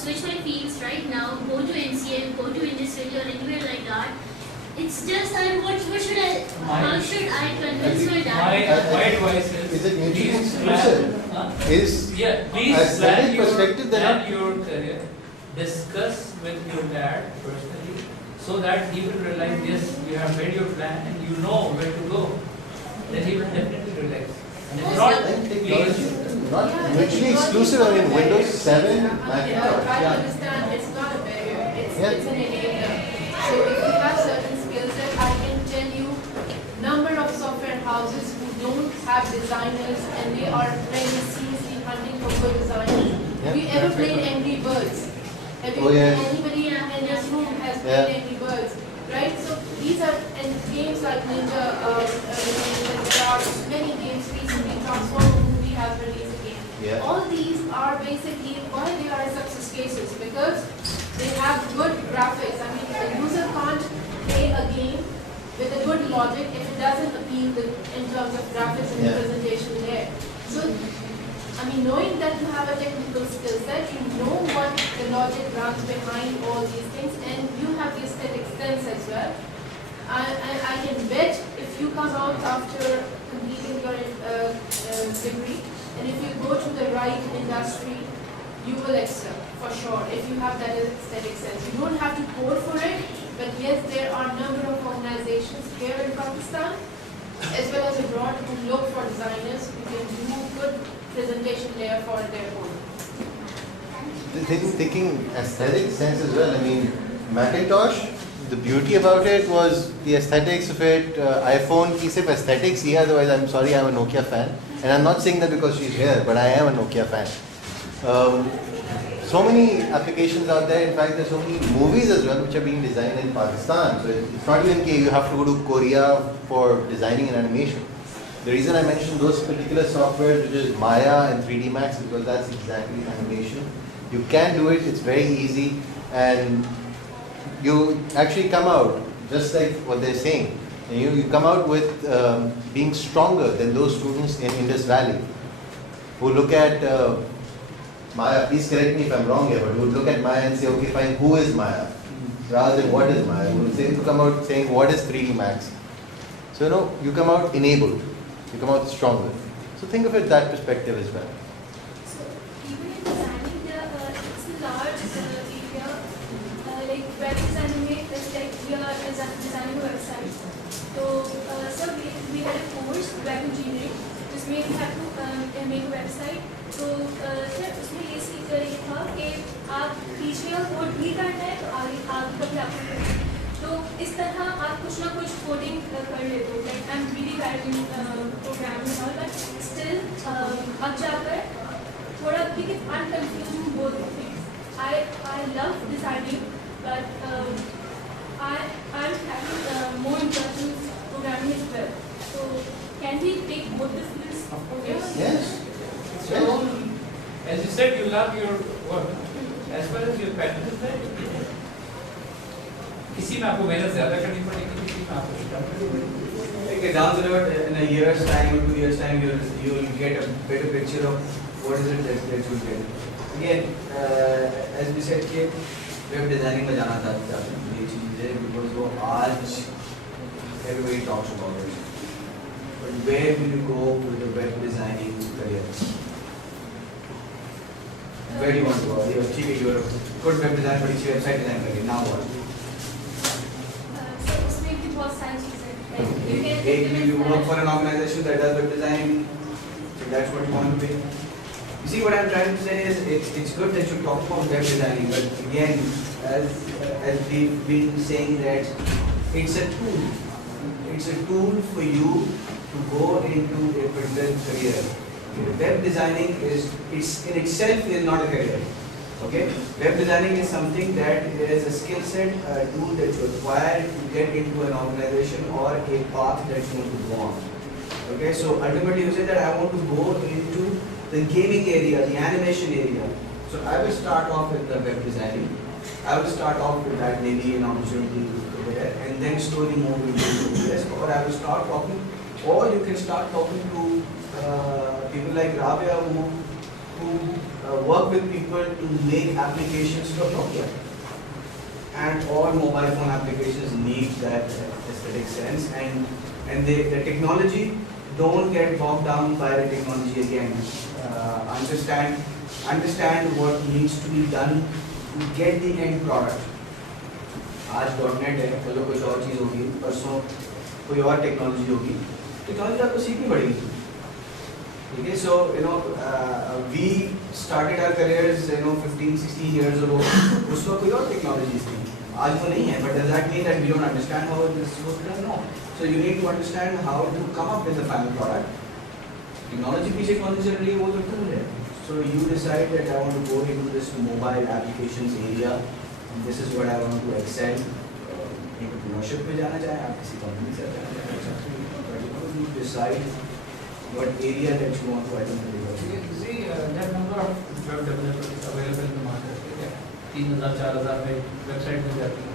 switch my fields right now, go to NCA, go to industry or anywhere like that. It's just that what should I, how should I convince my dad? My advice Is it mutually please exclusive? plan, Is please aesthetic perspective plan your career, discuss with your dad personally, so that he will realize, yes, you have made your plan and you know where to go. Then he will definitely relax. And if not, please. Not mutually exclusive. I mean, Windows 7, Macintosh. I understand it's not a barrier, it's an enabler. So if you have certain skill set, I can tell you number of software houses who don't have designers and they are very seriously hunting for good designers. Have you ever played Angry Birds? Have you, anybody in this room has played Angry Birds? Right? So these are, and games like Ninja, there are many games recently, Transformers movie has released a game. Yeah. All these are basically why they are success cases, because they have good graphics. I mean, a user can't play a game with a good logic if it doesn't appeal in terms of graphics and presentation there. So, I mean, knowing that you have a technical skill set, you know what the logic runs behind all these things, and you have the aesthetic sense as well. I can bet if you come out after completing your degree, and if you go to the right industry, you will excel for sure if you have that aesthetic sense. You don't have to code for it, but yes, there are a number of organizations here in Pakistan as well as abroad who look for designers who can do good presentation layer for their own. Thinking aesthetic sense as well. I mean, Macintosh, the beauty about it was the aesthetics of it. iPhone की सिर्फ aesthetics ही है, otherwise I'm sorry, I'm a Nokia fan. And I'm not saying that because she's here, but I am a Nokia fan. So many applications out there. In fact, there's so many movies as well which are being designed in Pakistan. So it's not even that you have to go to Korea for designing an animation. The reason I mentioned those particular softwares, which is Maya and 3D Max, is because that's exactly animation. You can do it. It's very easy, and you actually come out just like what they're saying. And you come out with being stronger than those students in Indus Valley who look at Maya. Please correct me if I'm wrong here, but who would look at Maya and say, okay, fine, who is Maya? Rather than what is Maya. Who would say, to come out saying, what is 3D Max? So, you come out enabled. You come out stronger. So think of it that perspective as well. So even in designing, it's a large area. Like web designing, it's like we are designing a website. So sir, we had a course web engineering, जिसमें we had to make a website. तो sir उसमें ये था कि आप पीछे का code भी करना है तो आगे कभी आपको करें तो इस तरह आप कुछ ना कुछ कोडिंग कर लेते हो like I am really bad in programming और बट स्टिल अब जाकर थोड़ा because I am confusing both things I love designing but I am having more interest in programming as well so can we take both the skills? Yes. So, as you said, you love your work as well as your passion is there. किसी में आपको मेहनत ज़्यादा करनी पड़ेगी, किसी में आपको कम करनी पड़ेगी. Okay, down the road, in a year's time or 2 years' time, you will get a better picture of what is it that you will get. Again, as we said, कि web designing में जाना चाहते हैं ये चीज़ है because वो आज everybody talks about it. But where will you go with the web designing career? Where do you want to go? You are a good web designer, but you website design करिए. Now what? So उसमें भी बहुत सारी चीजें हैं. You work for an organization that does web design, so that's what you want to be. You see what I'm trying to say is it's good that you talk about web designing, but again, as we've been saying that it's a tool. It's a tool for you to go into a particular career. Web designing it's in itself is not a career. Okay, web designing is something that is a skill set, a tool that you acquire to get into an organization or a path that you want to go on. Okay, so ultimately you say that I want to go into the gaming area, the animation area. So I will start off with the web designing. I will start off with that, maybe an opportunity there, and then slowly move into this. Or I will start talking, or you can start talking to people like Rabia who work with people to make applications for Nokia. And all mobile phone applications need that aesthetic sense, and the technology don't get bogged down by the technology again. Understand what needs to be done to get the end product. आज .NET है, कल कोई और चीज़ होगी, परसों कोई और technology होगी, टेक्नोलॉजी आपको सीखनी पड़ेगी. Okay, so we started our careers 15-16 years ago. उस वक्त कोई और टेक्नोलॉजीज थी, आज वो नहीं है. But does that mean that we don't understand how this was done? No. So you need to understand how to come up with the final product. Technology पीछे कौन चल रही है वो तो tool है. So you decide that I want to go into this mobile applications area. And this is what I want to excel. Entrepreneurship पे जाना चाहे, आप किसी कंपनी से जाना चाहे, you decide what area that you want to identify. See, there are number of web developers available in the market. 3,000-4,000 में website मिल जाती है.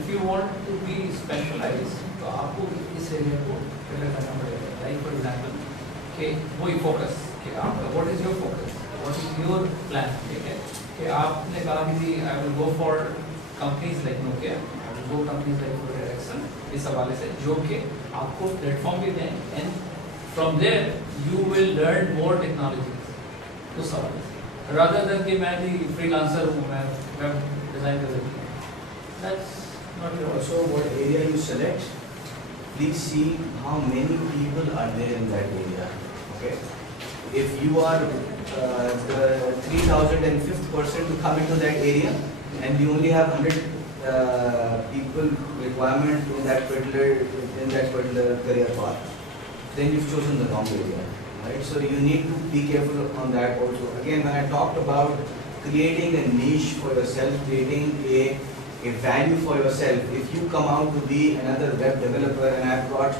If you want to be specialized, तो आपको इस एरिया को फिल्टर करना पड़ेगा. Like for example, कि वही focus, कि आप what is your focus, what is your plan, ठीक है? कि आपने कहा कि I will go for companies like Nokia, I will go companies like Ericsson, इस हवाले से जो कि आपको प्लेटफॉर्म भी दें, and from there you will learn more technologies. उस हवाले से, rather than कि मैं भी freelancer हूँ, मैं web design कर देती हूँ. That's not your. Also, what area you select, please see how many people are there in that area. Okay, if you are the 3,005th person to come into that area, and you only have 100 people requirement in that particular career path, then you've chosen the wrong area, right? So you need to be careful on that also. Again, when I talked about creating a niche for yourself, creating a value for yourself, if you come out to be another web developer, and I've got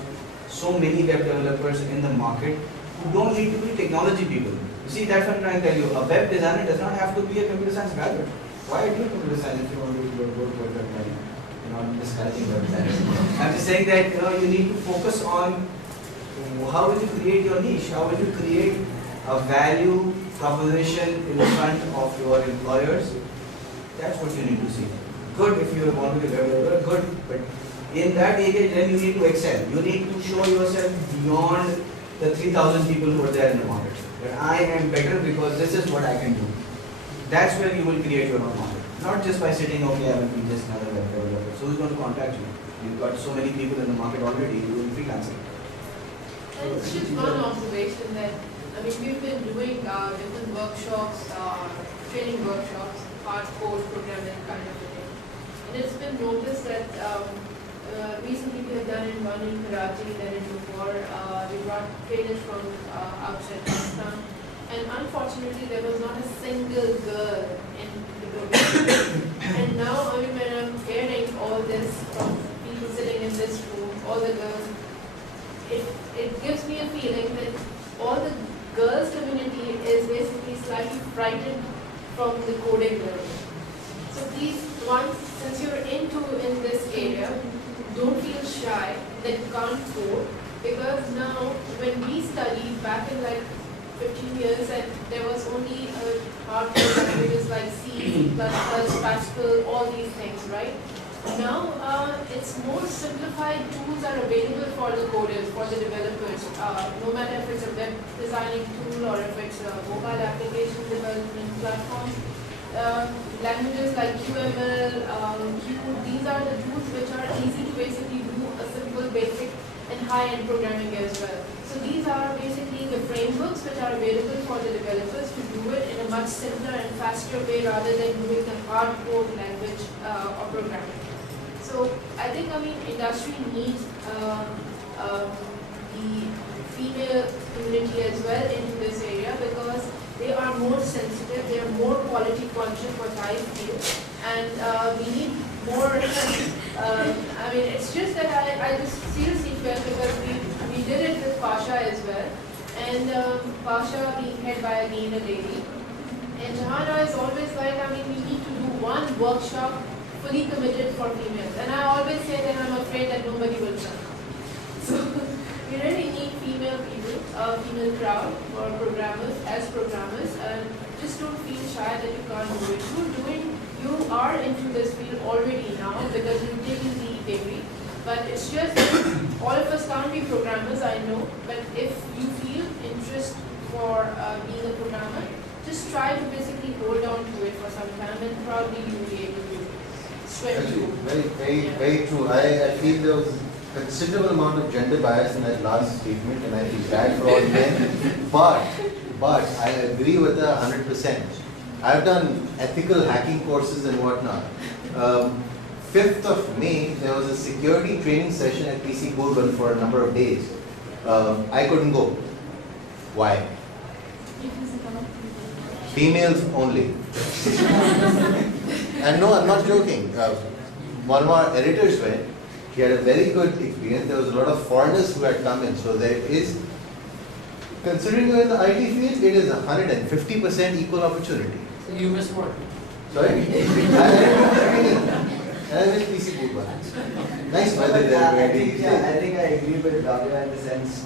so many web developers in the market who don't need to be technology people. You see, that's what I'm trying to tell you. A web designer does not have to be a computer science graduate. Why do computer science if you want to go to web design? I'm discouraging web designers. I'm just saying that you need to focus on how will you create your niche, how will you create a value proposition in front of your employers. That's what you need to see. Good if you want to be a web developer, good, but in that area then you need to excel. You need to show yourself beyond the 3,000 people who are there in the market. That I am better because this is what I can do. That's where you will create your own market. Not just by sitting, okay, I will be just another web developer. So who's going to contact you? You've got so many people in the market already, you will be freelancing. And it's just one observation that, we've been doing different workshops, training workshops, hardcore programming kind of thing. And it's been noticed that recently we have done one in Karachi, then in Lahore. We brought trainers from outside Pakistan. And unfortunately, there was not a single girl in the program. And now, when I'm hearing all this from people sitting in this room, all the girls, it gives me a feeling that all the girls community is basically slightly frightened from the coding learning. So please, once, since you're in this area, don't feel shy that you can't code, because now when we studied back in like 15 years, and there was only hardcore languages like C, Pascal, all these things, right? Now it's more simplified tools are available for the coders, for the developers, no matter if it's a web designing tool or if it's a mobile application development platform. Languages like QML, Q, these are the tools which are easy to basically do a simple, basic and high-end programming as well. So these are basically the frameworks which are available for the developers to do it in a much simpler and faster way rather than doing the hardcore language or programming. So I think, industry needs the female community as well into this area, because they are more sensitive, they are more quality conscious, what I feel, and we need more. It's just that I just seriously felt, because we did it with Pasha as well, and Pasha being head by again a lady, and Jahana is always like, we need to do one workshop fully committed for females, and I always say that I'm afraid that nobody will come. So we really need female people, female crowd for programmers, and just shy that you can't do it. You are into this field already now because you've taken the degree. But it's just that all of us can't be programmers, I know. But if you feel interest for being a programmer, just try to basically hold on to it for some time and probably you will be able to swim Actually, through. very true. I feel there was a considerable amount of gender bias in that last statement, and I feel bad for all men. But I agree with her 100%. I've done ethical hacking courses and whatnot. 5th of May, there was a security training session at PC Bourbon for a number of days. I couldn't go. Why? Females only. And no, I'm not joking. One of our editors went. He had a very good experience. There was a lot of foreigners who had come in. So there is, considering you're in the IT field, it is 150% equal opportunity. So you missed what? Sorry? I miss PC Bourbon. Nice weather there. I think I agree with Davya in the sense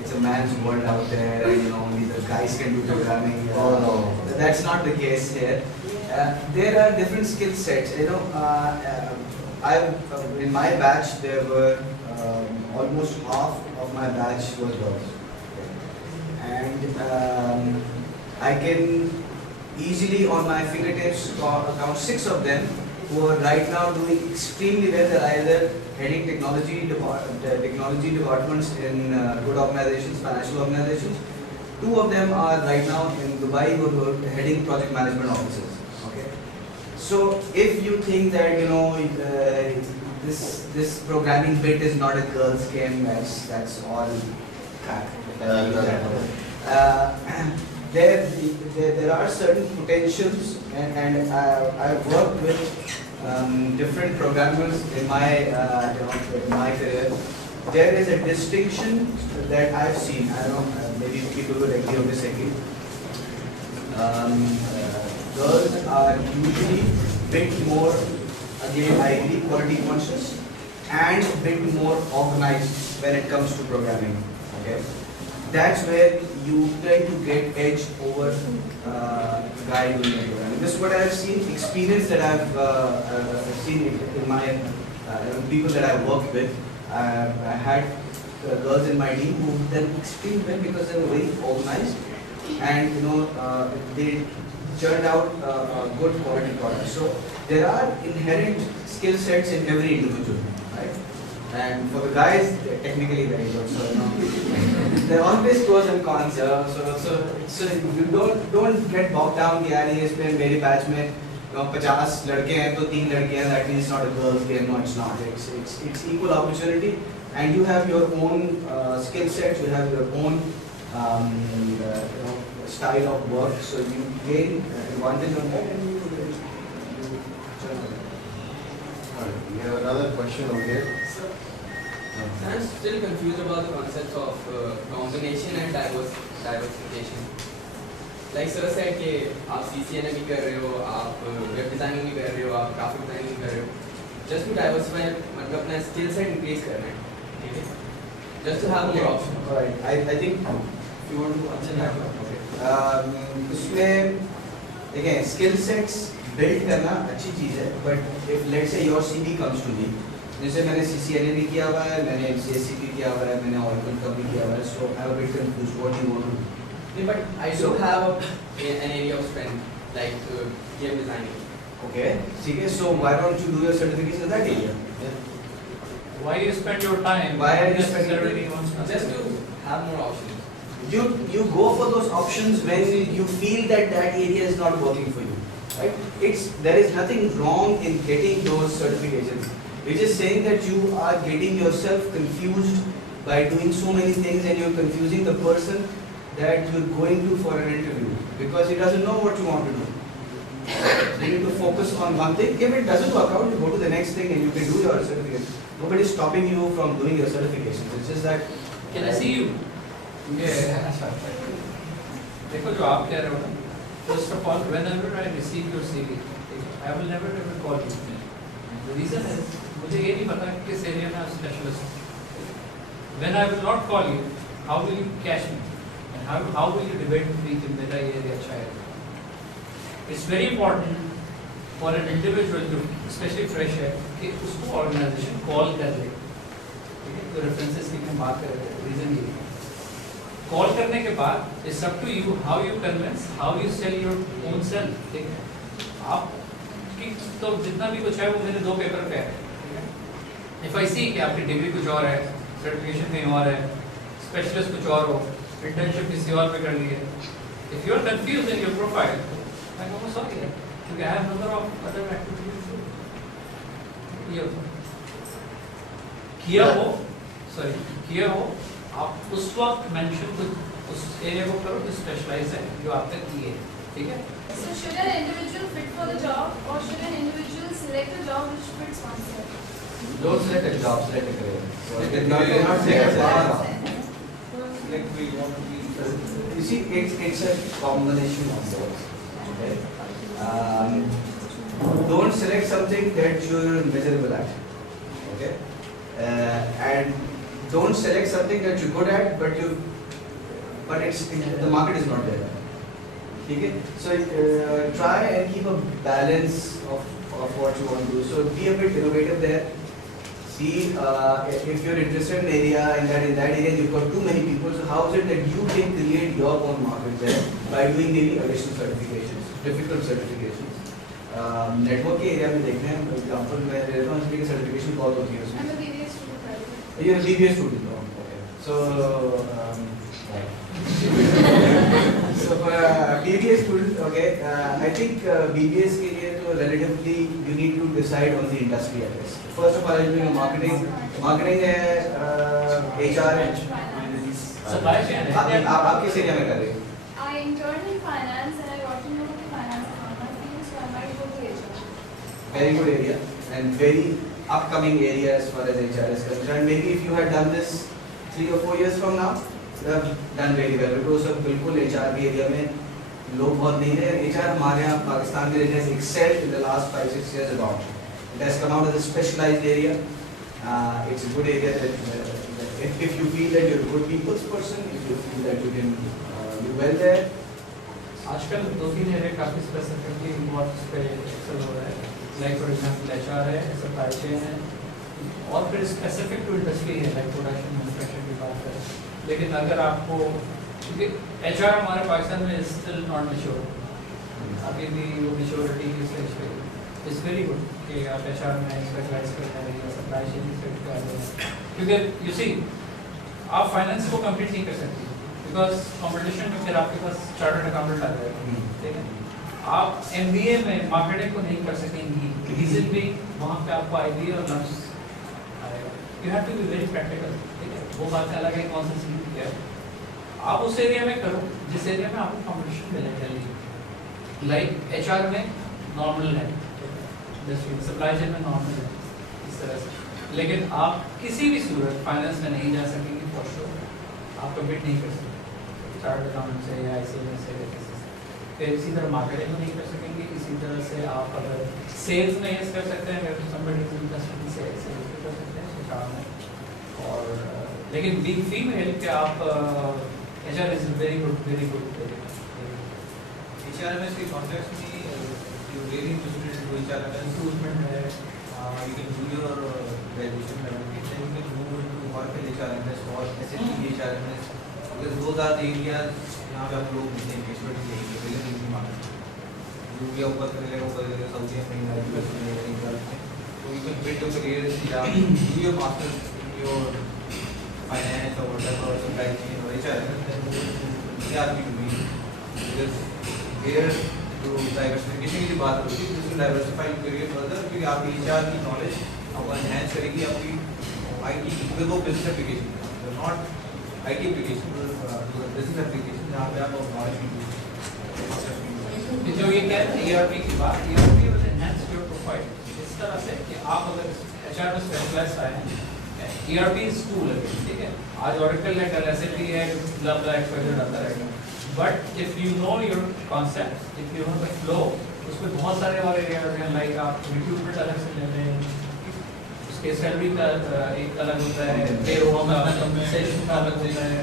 it's a man's world out there, and only the guys can do programming. Oh no. That's not the case here. There are different skill sets. In my batch there were almost half of my batch was girls, and I can easily on my fingertips count 6 of them who are right now doing extremely well. They're either heading technology departments in good organizations, financial organizations. 2 of them are right now in Dubai who are heading project management offices. Okay, so if you think that this programming bit is not a girl's game, that's all crap. There are certain potentials, and I've worked with different programmers in my career. There is a distinction that I've seen. I don't know, maybe people will agree or disagree. Girls are usually bit more, again, I agree, quality conscious and bit more organized when it comes to programming. Okay, that's where you tend to get edge over guy doing the programming. This is what I've seen, experience that I've seen in my people that I've worked with. I had girls in my team who done extremely well because they were very organized, and they churned out good quality products. So there are inherent skill sets in every individual, right? And for the guys, they're technically very good. So there are always pros and cons. So you don't get bogged down. यार ये इसमें मेरे batch में 50 लड़के हैं तो 3 लड़कियां. That means it's not a girls' game. No, it's not. It's equal opportunity, and you have your own skill sets. You have your own style of work. So you gain advantage on that, and you We have another question over here. I'm still confused about the concept of combination and diversification. Like sir said कि आप CCNA भी कर रहे हो, आप web designing भी कर रहे हो, आप graphic designing भी कर रहे हो. Just to diversify, मतलब अपना skill set increase करना है, ठीक है? Just to have more options. Alright, I think if you want to answer that. उसमें again skill sets build करना अच्छी चीज़ है, but if let's say your CV comes to me, जैसे मैंने CCNA भी किया हुआ है, मैंने CSC भी किया हुआ है, मैंने Oracle का भी किया हुआ है, so I'm a bit confused. What do you want to do? Yeah, but I do have an area of strength like game designing. Okay, so why don't you do your certification in that area? Why you spend your time? Why are you spending your necessarily on something? Just to have more options. You go for those options when you feel that area is not working for you, right? There is nothing wrong in getting those certifications. We're just saying that you are getting yourself confused by doing so many things, and you're confusing the person that you're going to for an interview because he doesn't know what you want to do. So you need to focus on one thing. If it doesn't work out, you go to the next thing and you can do your certificate. Nobody is stopping you from doing your certification. It's just that. Can I see you? Yeah. देखो जो आप कह रहे हो ना, first of all, whenever I receive your CV, I will never ever call you. The reason is मुझे ये नहीं पता किस area में आप specialist हो. When I will not call you, how will you catch me? And how will you debate कि मेरा ये area अच्छा है? It's very important for an individual to, especially fresh है, कि उसको organization call कर ले, ठीक है? तो references की हम बात कर रहे हैं, reason ये है. Call करने के बाद it's up to you how you convince, how you sell your own self, ठीक है? आप कि तो जितना भी कुछ है वो मेरे 2 पेपर पे है, ठीक है? If I see कि आपकी डिग्री कुछ और है, सर्टिफिकेशन कहीं और है, स्पेशलिस्ट कुछ और हो, इंटर्नशिप किसी और पे कर ली है. If you are confused in your profile, I go sorry, क्योंकि I have number of other activities. ये किया हो, आप उस वक्त मेंशन कुछ उस एरिया को करो जो स्पेशलाइज है, जो आप तक किए, ठीक है? So should an individual fit for the job or should an individual select a job which fits oneself? Don't select a job, select a career. So Select a not career, not select a job. Like we want to be. You see, it's a combination of both. Okay. Don't select something that you're miserable at. Okay. And don't select something that you're good at, but the market is not there. Okay. So try and keep a balance of what you want to do. So be a bit innovative there. See if you're interested in area in that area you've got too many people. So how is it that you can create your own market there by doing maybe additional certifications, difficult certifications. Network के area में देखते हैं example मैं दे रहा हूँ इसलिए certification बहुत होती है उसमें. I'm a BBA student, right? You're a BBA student. Okay. So so for a BBA student, okay, I think BBAs के लिए तो relatively you need to decide on the industry address. First of all, I'm doing marketing है HR है. Supply chain है. आप किस area में कर रहे हो? I interned in finance and I got to know that finance is not my field, so I might go to HR. Very good area and very upcoming area as far as HR is concerned. Maybe if you had done this 3 or 4 years from now, you have done very well. Because of बिल्कुल HR के area में लोग बहुत नहीं हैं. HR हमारे यहाँ पाकिस्तान में has excelled in the last 5-6 years about. It has come out as a specialized area. It's a good area that if you feel that you're a good people's person, if you feel that you can do well there. आजकल 2-3 area काफी specifically बहुत पे Excel हो रहा है. Like for example HR है, supply chain है, और फिर स्पेसिफिक टू इंडस्ट्री है लाइक प्रोडक्शन मैन्युफैक्चरिंग की बात करें. लेकिन अगर आपको क्योंकि HR हमारे पाकिस्तान में स्टिल नॉट मैच्योर, अभी भी वो मैच्योरिटी की स्टेज पे इट्स वेरी गुड कि आप HR में स्पेशलाइज करते हैं या सप्लाई चेन में फिट कर रहे हैं. क्योंकि यू सी आप फाइनेंस को कंप्लीट नहीं कर सकते बिकॉज कंपटीशन में फिर आपके पास चार्टर्ड अकाउंटेंट आ जाएगा, ठीक है? आप MBA में मार्केटिंग को नहीं कर सकेंगी, रीजन भी वहाँ पे आपको आइडिया और लर्न्स आएगा. You have to be very practical, ठीक है? वो बात अलग है कौन सा सीन क्या है. आप उस एरिया में करो जिस एरिया में आपको कंपटीशन मिले जल्दी. लाइक HR में नॉर्मल है, सप्लाई चेन में नॉर्मल है, इस तरह से. लेकिन आप किसी भी सूरत फाइनेंस में नहीं जा सकेंगे फॉर श्योर. आप कम्पीट नहीं कर सकते चार्टर्ड अकाउंटेंट से या ICA से. फिर इसी तरह मार्केटिंग में नहीं कर सकेंगे. इसी तरह से आप अगर सेल्स में यस कर सकते हैं, अगर somebody is interested in sales कर सकते हैं HR में. और लेकिन बिग फीमेल के आप HR is very good HR में इसके कॉन्टेक्स्ट में you really interested in HR and recruitment है, you can do your graduation level, then you can move into work in HRMS or SAP HRMS, because those are the areas यहाँ पे आप लोग देखेंगे expert देखेंगे पहले दिन की मार्केट जो भी ऊपर करेगा साउथ में यूएस में. तो you can build your career do your masters in your finance or whatever or supply chain or HRMS, then move to ERP to be, because there तो डाइवर्सिफिकेशन की बात होती है जिसमें डाइवर्सिफाई करिए फर्दर, क्योंकि आपकी HR की नॉलेज आपको एनहांस करेगी आपकी IT क्योंकि वो business application not IT application, business application जहाँ पे आप नॉलेज जो ये कह रहे हैं ERP की बात, ERP will enhance your profile इस तरह से कि आप अगर HR में स्पेशलाइज्ड आए हैं. ERP इज टूल है, ठीक है? आज Oracle है, कल SAP है, ब्ला ब्ला एक्सपेक्टेड आता रहेगा. But if you know your concept, if you know the flow, उसमें बहुत सारे और एरियाज हैं. लाइक आप रिक्रूटमेंट अलग से ले लें, उसके सैलरी का एक अलग होता है, पेरोल का कंपनसेशन का अलग होता है.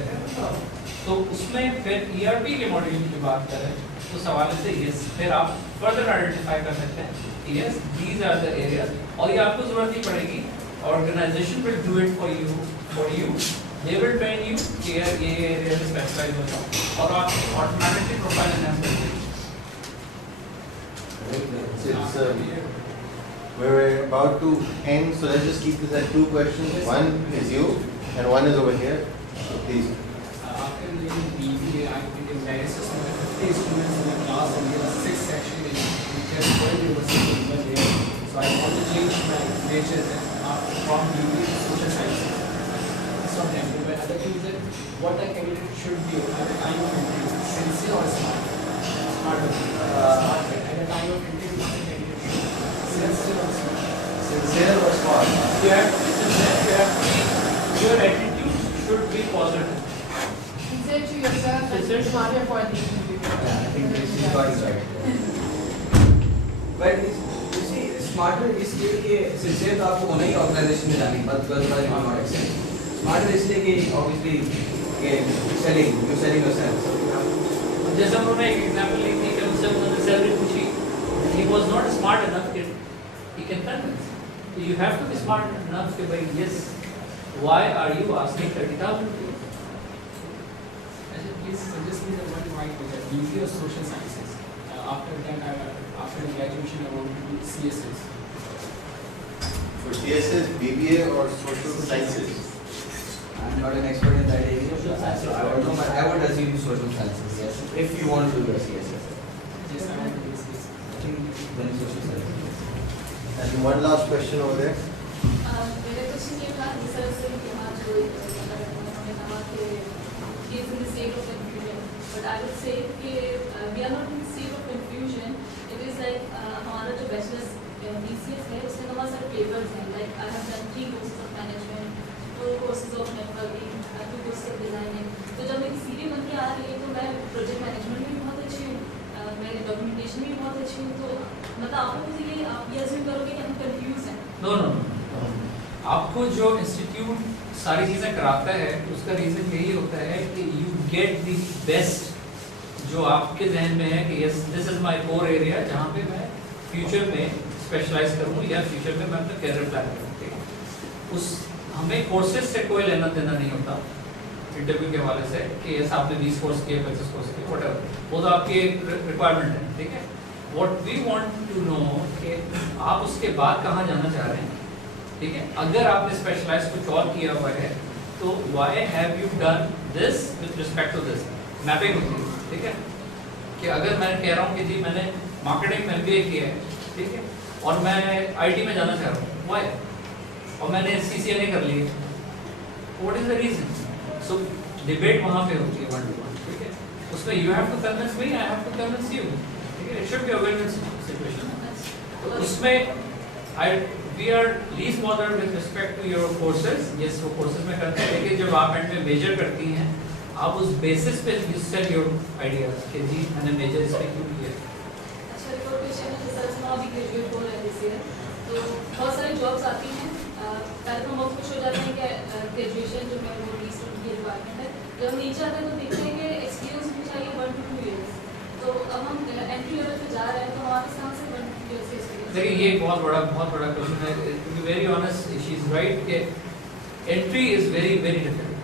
तो उसमें फिर ERP के मॉड्यूल की बात करें तो सवाल से यस, फिर आप फर्दर आइडेंटिफाई कर सकते हैं yes these are the areas, और ये आपको जरूरत नहीं पड़ेगी, organisation will do it for you, they will train you कि ये एरिया में स्पेशलाइज हो जाओ और आप ऑटोमेटिकली प्रोफाइल एनहांस कर देंगे। We're about to end, so let's just keep this at 2 questions. One is you, and one is over here. Please. After doing BBA, I think in various systems, 50 students in the class and there are 6 sections in just 12 universities over there. So I want to change my major from BBA to social sciences. It's not temporary. But other thing is that what a candidate should be at the time of entry, sincere or smart? Smart. Smart. At the time of entry, what a candidate should be. Sincere or smart? Sincere or smart? You have to be sincere, you have to be, your attitude should be positive. Say to yourself that you're smarter for the interview. Yeah, I think this is got it right. But you see, smarter इसलिए कि sincere तो आपको होना ही organization में जाने के बाद you are not excellent. Smarter इसलिए कि obviously कि selling, you're selling yourself. So you have to. जैसे उन्होंने एक एग्जांपल ली थी कि उससे उन्होंने सैलरी पूछी, he was not smart enough कि he can convince. So you have to be smart enough कि भाई yes, why are you asking 30,000 rupees? Please suggest me the one right major, BBA or social sciences. After that, after graduation, I want to do CSS. For CSS, BBA or social sciences? I'm not an expert in that area, so I don't know, but I would assume social sciences, yes. If you want to do a CSS. Yes, I want to do CSS. I think then social sciences. And one last question over there. मेरा question ये था sir से कि आज जो उन्होंने कहा कि he is in the state of confusion, but I would say कि we are not in the state of confusion. It is like हमारा जो bachelor's BCS है उसमें हमारे सारे papers हैं, like I have done 3 courses of management, 2 courses of networking, 2 courses of designing. तो जब मेरी CV बन के आ रही है तो मैं project management में भी बहुत अच्छी हूँ, मैं documentation में भी बहुत अच्छी हूँ, तो मतलब आप लोग ये assume करोगे कि हम confused हैं? No. आपको जो इंस्टीट्यूट सारी चीज़ें कराता है उसका रीज़न यही होता है कि यू गेट द बेस्ट जो आपके जहन में है कि yes this is my core area जहाँ पे मैं फ्यूचर में स्पेशलाइज करूँ या फ्यूचर में मैं अपना कैरियर प्लान करूँ। उस हमें कोर्सेज से कोई लेना देना नहीं होता इंटरव्यू के हवाले से कि यस आपने 20 कोर्स किए 25 कोर्स किए व्हाटएवर, वो तो आपकी एक रिक्वायरमेंट है, ठीक है। What we want to know कि आप उसके बाद कहाँ जाना चाह रहे हैं, ठीक है। अगर आपने स्पेशलाइज कुछ और किया हुआ है तो why have you done this with respect to this, mapping होती है, ठीक है। कि अगर मैं कह रहा हूँ कि जी मैंने मार्केटिंग में MBA किया है, ठीक है, और मैं IT में जाना चाह रहा हूँ, व्हाई, और मैंने CCNA कर ली है, what is the reason. So debate वहाँ पे होती है 1-to-1, ठीक है। उसमें you have to convince me, I have to convince you, ठीक है। It should be a win-win situation. तो उसमें we are least bothered with respect to your courses. Yes, वो courses में करते हैं, लेकिन जब आप एंड में मेजर करती हैं, आप उस बेसिस पे you sell your ideas कि जी मैंने मेजर इस पे क्यों किया। अच्छा, एक और क्वेश्चन है, जैसे मैं अभी ग्रेजुएट हो रहा है दिस ईयर, तो बहुत सारी जॉब्स आती हैं, पहले तो हम बहुत खुश हो जाते हैं कि ग्रेजुएशन जो है वो 20 की रिक्वायरमेंट है, जब नीचे आते हैं तो देखते हैं कि एक्सपीरियंस भी चाहिए 1 to 2 years, तो अब हम एंट्री लेवल पे जा रहे हैं तो हमारे कहाँ से 1 to 2 years एक्सपीरियंस। देखिए ये बहुत बड़ा क्वेश्चन है। To be very honest she is right कि entry is very very difficult,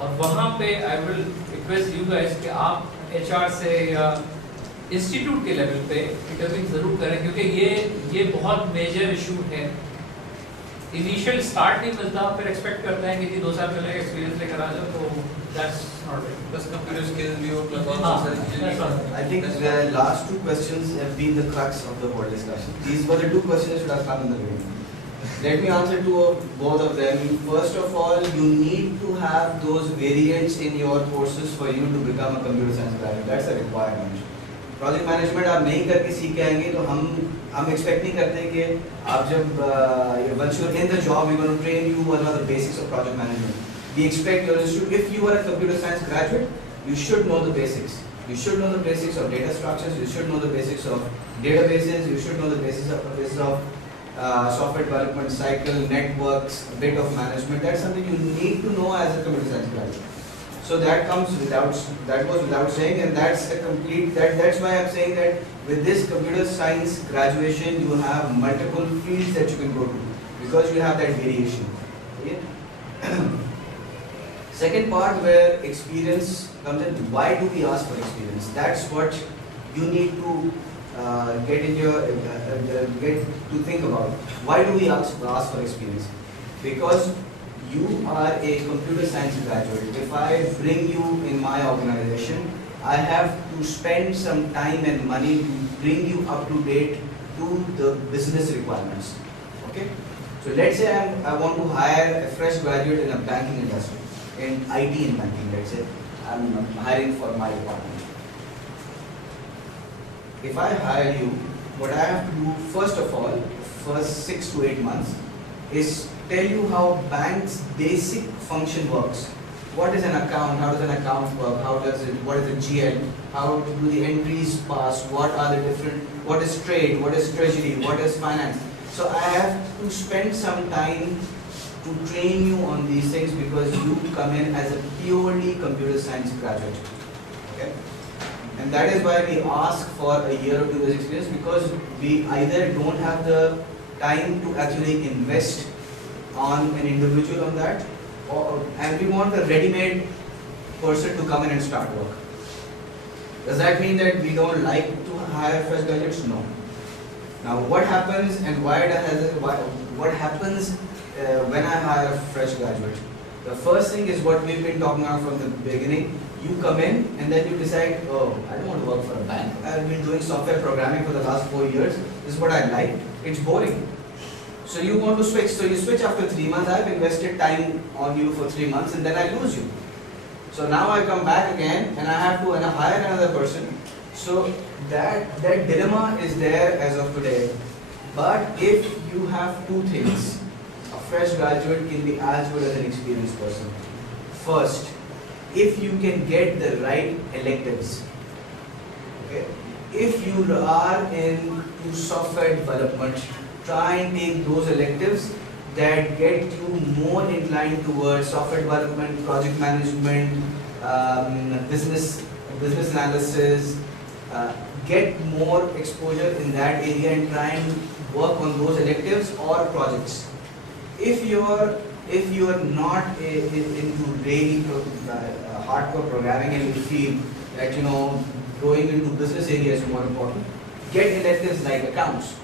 और वहाँ पे I will request you guys कि आप HR से या इंस्टीट्यूट के लेवल पे इंटरव्यू जरूर करें, क्योंकि ये बहुत मेजर इशू है। इनिशियल स्टार्ट नहीं मिलता, फिर एक्सपेक्ट करते हैं कि जी 2 साल पहले एक्सपीरियंस लेकर आ जाओ, तो that's not it. Plus computer skills भी हो, plus हाँ, सारी चीजें that's all. I think the last 2 questions have been the crux of the whole discussion. These were the 2 questions that should have come in the beginning. Let me answer to both of them. First of all, you need to have those variants in your courses for you to become a computer science graduate. That's a requirement. Project management आप नहीं करके सीख के आएंगे तो हम expect नहीं करते कि आप जब once you're in the job, we're going to train you on the basics of project management. We expect your institute, if you are a computer science graduate, you should know the basics. You should know the basics of data structures. You should know the basics of databases. You should know the basics of software development cycle, networks, a bit of management. That's something you need to know as a computer science graduate. So that comes without, that goes without saying, and that's the complete, that's why I'm saying that with this computer science graduation, you have multiple fields that you can go to, because you have that variation. Okay? Second part where experience comes in, why do we ask for experience? That's what you need to get in your, get to think about. Why do we ask for experience? Because you are a computer science graduate. If I bring you in my organization, I have to spend some time and money to bring you up to date to the business requirements. Okay? So let's say I want to hire a fresh graduate in a banking industry, in IT and banking, let's say. I'm hiring for my department. If I hire you, what I have to do, first of all, first 6 to 8 months, is tell you how bank's basic function works. What is an account? How does an account work? How does it? What is a GL? How do the entries pass? What are the different? What is trade? What is treasury? What is finance? So I have to spend some time to train you on these things, because you come in as a purely computer science graduate. Okay? And that is why we ask for a year or 2 years experience, because we either don't have the time to actually invest on an individual on that, and we want a ready-made person to come in and start work. Does that mean that we don't like to hire fresh graduates? No. Now what happens and what happens when I hire a fresh graduate? The first thing is what we've been talking about from the beginning. You come in and then you decide, oh, I don't want to work for a bank. I've been doing software programming for the last 4 years. This is what I like. It's boring. So you want to switch. So you switch after 3 months. I've invested time on you for 3 months and then I lose you. So now I come back again and I have to hire another person. So that dilemma is there as of today. But if you have 2 things, a fresh graduate can be as good as an experienced person. First, if you can get the right electives. Okay? If you are into software development, try and take those electives that get you more inclined towards software development, project management, business analysis. Get more exposure in that area and try and work on those electives or projects. If you are not into really hardcore programming and you feel that going into business area is more important, get electives like accounts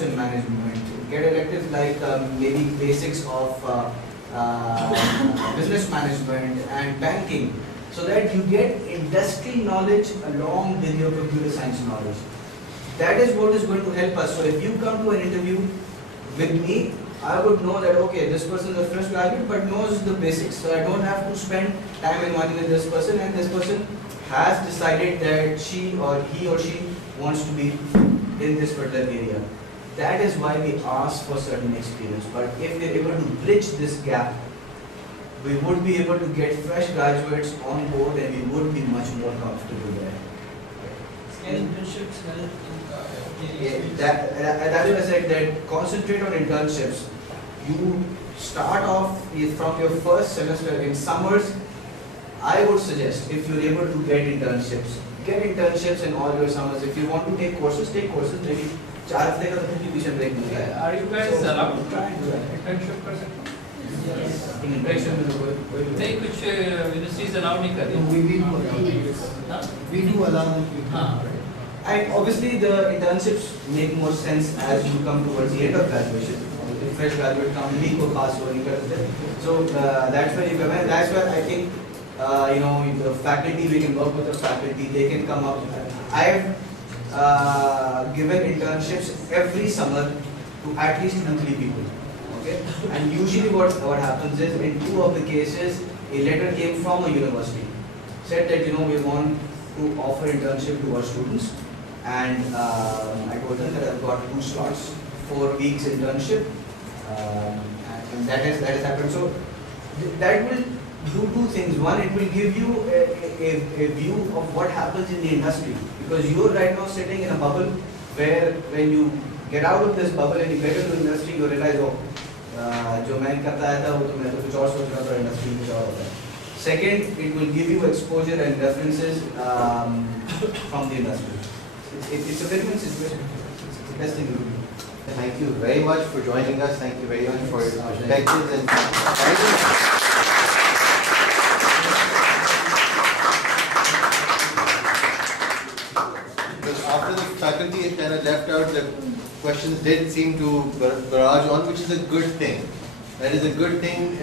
and management. Get electives like maybe basics of business management and banking, so that you get industry knowledge along with your computer science knowledge. That is what is going to help us. So if you come to an interview with me, I would know that, okay, this person is a fresh graduate but knows the basics. So I don't have to spend time and money with this person, and this person has decided that he or she wants to be in this particular area. That is why we ask for certain experience. But if we are able to bridge this gap, we would be able to get fresh graduates on board and we would be much more comfortable there. Can internships help in That's why I said that concentrate on internships. You start off from your first semester in summers. I would suggest, if you're able to get internships in all your summers. If you want to take courses, maybe 4 हफ्ते का तो tuition break मिल गया. Are you guys allowed to try and do that? Internship कर सकते हो? Yes. Internship में तो कोई नहीं, कुछ universities allow नहीं कर रही. We do allow them. हाँ. And obviously the internships make more sense as you come towards the end of graduation. The fresh graduate come week or pass or so that's where you come in. That's where I think the faculty, we can work with the faculty. They can come up. I've given internships every summer to at least 2-3 people. Okay, and usually what happens is, in 2 of the cases, a letter came from a university, said that we want to offer internship to our students, and I told them that I've got 2 slots, 4 weeks internship, and that has happened. So that will do 2 things. One, it will give you a view of what happens in the industry, because you're right now sitting in a bubble where when you get out of this bubble and you get into the industry, you realize, oh, जो मैं करता था वो तो मैं तो कुछ और सोच रहा था, इंडस्ट्री कुछ और होता है. Second, it will give you exposure and references from the industry. It's a win-win situation. It's the best thing to do. Thank you very much for joining us. Thank you very much for your perspectives and guidance. Because after the faculty had kind of left out, the questions did seem to barrage on, which is a good thing. That is a good thing,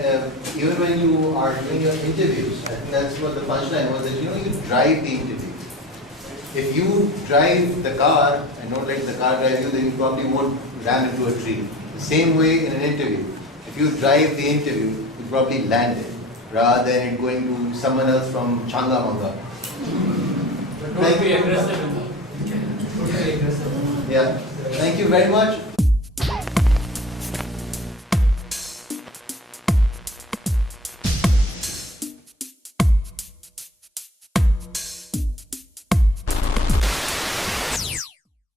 even when you are doing your interviews. I think that's what the punchline was, that you drive the interview. If you drive the car and don't let the car drive you, then you probably won't ram into a tree. The same way in an interview. If you drive the interview, you probably land it, rather than it going to someone else from Changamanga. But don't be aggressive. Don't be aggressive. Yeah. Thank you very much.